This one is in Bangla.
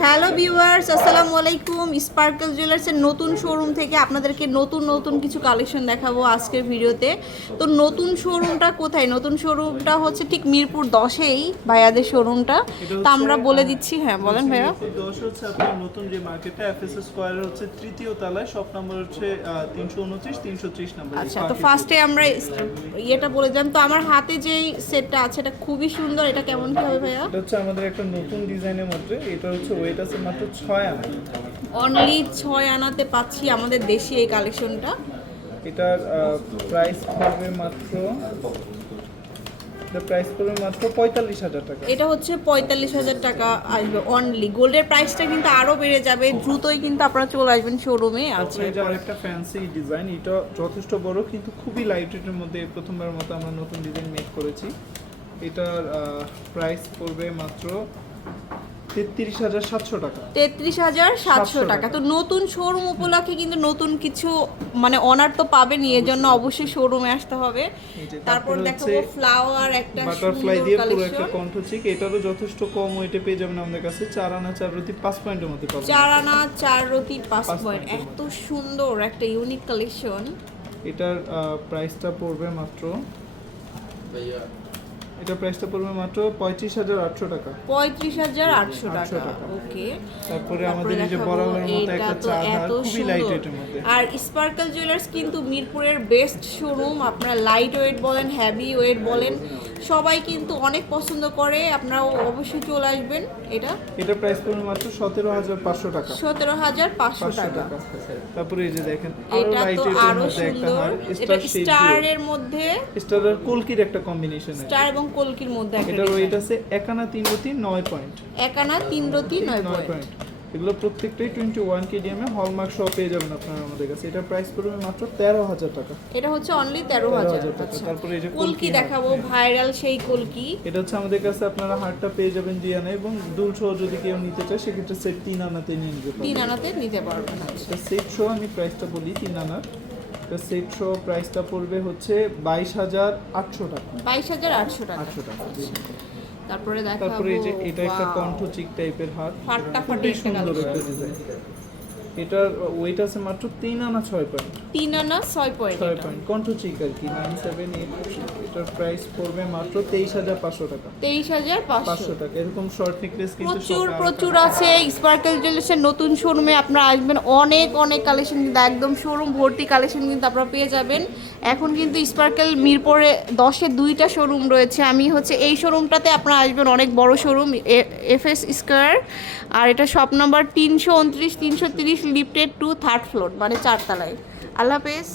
হ্যালো ভিউয়ার্স আসসালামু আলাইকুম। স্পার্কেল জুয়েলার্সের নতুন শোরুম থেকে আপনাদেরকে নতুন নতুন কিছু কালেকশন দেখাবো আজকের ভিডিওতে। তো নতুন শোরুমটা কোথায়? নতুন শোরুমটা হচ্ছে ঠিক মিরপুর দশেই ভাইয়াদের শোরুমটা তো আমরা বলে দিচ্ছি হ্যাঁ বলেন ভাইয়া। দশ হচ্ছে আপনার নতুন যে মার্কেটে এফএসএস স্কোয়ারের হচ্ছে তৃতীয় তলায়। শপ নাম্বার হচ্ছে তিনশো উনত্রিশ তিনশো ত্রিশ নাম্বার আচ্ছা তো ফার্স্টে আমরা ইয়েটা বলে যান তো আমার হাতে যেই সেটটা আছে এটা খুবই সুন্দর। এটা কেমন কি হবে ভাইয়া? এটা হচ্ছে আমাদের একটা নতুন ডিজাইনের মধ্যে এটা হচ্ছে ওয়েট আছে মাত্র ছয় আনা। অনলি ছয় আনাতে পাচ্ছি আমাদের দেশি এই কালেকশনটা এটার প্রাইস পড়বে মাত্র এটা প্রাইস পড়বে মাত্র পঁয়তাল্লিশ হাজার টাকা। এটা হচ্ছে পঁয়তাল্লিশ হাজার টাকা আসবে অনলি গোল্ডের প্রাইসটা কিন্তু আরও বেড়ে যাবে দ্রুতই কিন্তু আপনারা চলে আসবেন শোরুমে আছে যে আরেকটা ফ্যান্সি ডিজাইন এটা যথেষ্ট বড় কিন্তু খুবই লাইট ওয়েটের মধ্যে প্রথমবার মতো আমরা নতুন ডিজাইন মেক করেছি। এটার প্রাইস পড়বে মাত্র তেত্রিশ হাজার সাতশো টাকা। তেত্রিশ হাজার সাতশো টাকা। তো নতুন শোরুম উপলক্ষে কিন্তু নতুন কিছু মানে অনার তো পাবেন এর জন্য অবশ্যই শোরুমে আসতে হবে। তারপর দেখাবো ফ্লাওয়ার একটা বাটারফ্লাই দিয়ে পুরো একটা কালেকশন কণ্ঠচিক। এটারও যথেষ্ট কম ওয়েটে পেয়ে যাবেন আমাদের কাছে। চার আনা চার রতি পাঁচ পয়েন্টের মধ্যে পাবেন। চার আনা চার রতি পাঁচ পয়েন্ট এত সুন্দর একটা ইউনিক কালেকশন এটার প্রাইসটা পড়বে মাত্র এটা প্রাইসটা পড়বে মাত্র পঁয়ত্রিশ হাজার আটশো টাকা পঁয়ত্রিশ হাজার আটশো টাকা। ওকে তারপরে আমাদের এই যে বরাবর বরাবরের মতো একটা তো চাঁদ এত খুবই লাইট। ওয়েটের মধ্যে আর স্পার্কল জুয়েলার্স কিন্তু মিরপুরের বেস্ট শোরুম আপনারা লাইট ওয়েট বলেন হেভি ওয়েট বলেন সবাই কিন্তু অনেক পছন্দ করে আপনারা অবশ্যই চলে আসবেন এটা। এটা প্রাইস পড়বে মাত্র সতেরো হাজার পাঁচশো টাকা। সতেরো হাজার পাঁচশো পাঁচশো টাকা। টাকা। তারপরে এই যে দেখেন এটা তো আরও সুন্দর। এটা স্টার শেপ স্টারের মধ্যে? স্টার আর কলকির একটা কম্বিনেশন স্টার এবং কলকির মধ্যে একটা design। ওয়েট আছে একানা তিন রতি নয় পয়েন্ট একানা রতি নয় পয়েন্ট এগুলো প্রত্যেকটাই টোয়েন্টি ওয়ান কেডিএম এ হলমার্ক সহ পেয়ে যাবেন আপনার আমাদের কাছে। এটা প্রাইস পড়বে মাত্র তেরো হাজার টাকা। এটা হচ্ছে অনলি তেরো হাজার 13,000 টাকা। আচ্ছা। তারপরে এই যে কলকি দেখাবো ভাইরাল সেই কলকি। এটা হচ্ছে আমাদের কাছে আপনারা হারটা পেয়ে যাবেন জিয়ানা এবং দুল সহ যদি কেউ নিতে চায় সেক্ষেত্রে সেট তিন আনাতে নিয়ে নিতে তিন পারবেন। আনাতে নিতে পারবেন আচ্ছা। সেট সহ আমি প্রাইসটা বলি তিন আনার। সেট সহ প্রাইসটা পড়বে হচ্ছে বাইশ হাজার আটশো টাকা। বাইশ হাজার আটশো টাকা। আটশো টাকা তারপরে দেখাবো তারপরে এই যে এটা একটা কণ্ঠ চিক টাইপের হার। ফাটাফাটি খুবই সুন্দর একটা ডিজাইন এটার ওয়েট আছে মাত্র তিন আনা ছয় পয়েন্ট তিন আনা ছয় পয়েন্ট ছয় পয়েন্ট কণ্ঠ চিক আর কি নাইন সেভেন এইট এটার প্রাইস পড়বে মাত্র তেইশ হাজার পাঁচশো টাকা। তেইশ হাজার পাঁচশো। পাঁচশো টাকা। এরকম শর্ট নেকলেস কিন্তু প্রচুর প্রচুর আছে। স্পার্কেল জুয়েলার্সের নতুন শোরুমে আপনারা আসবেন। অনেক অনেক কালেকশন কিন্তু একদম শোরুম ভর্তি কালেকশন কিন্তু আপনারা পেয়ে যাবেন। এখন কিন্তু স্পার্কেল মিরপুরে দশে দুইটা শোরুম রয়েছে। আমি হচ্ছে এই শোরুমটাতে আপনারা আসবেন। অনেক বড় শোরুম এফ এস স্কোয়ার আর এটা শপ নাম্বার তিনশো উনত্রিশ তিনশো তিরিশ লিফটেড টু থার্ড ফ্লোর মানে চারতলায়। আল্লাহ হাফেজ।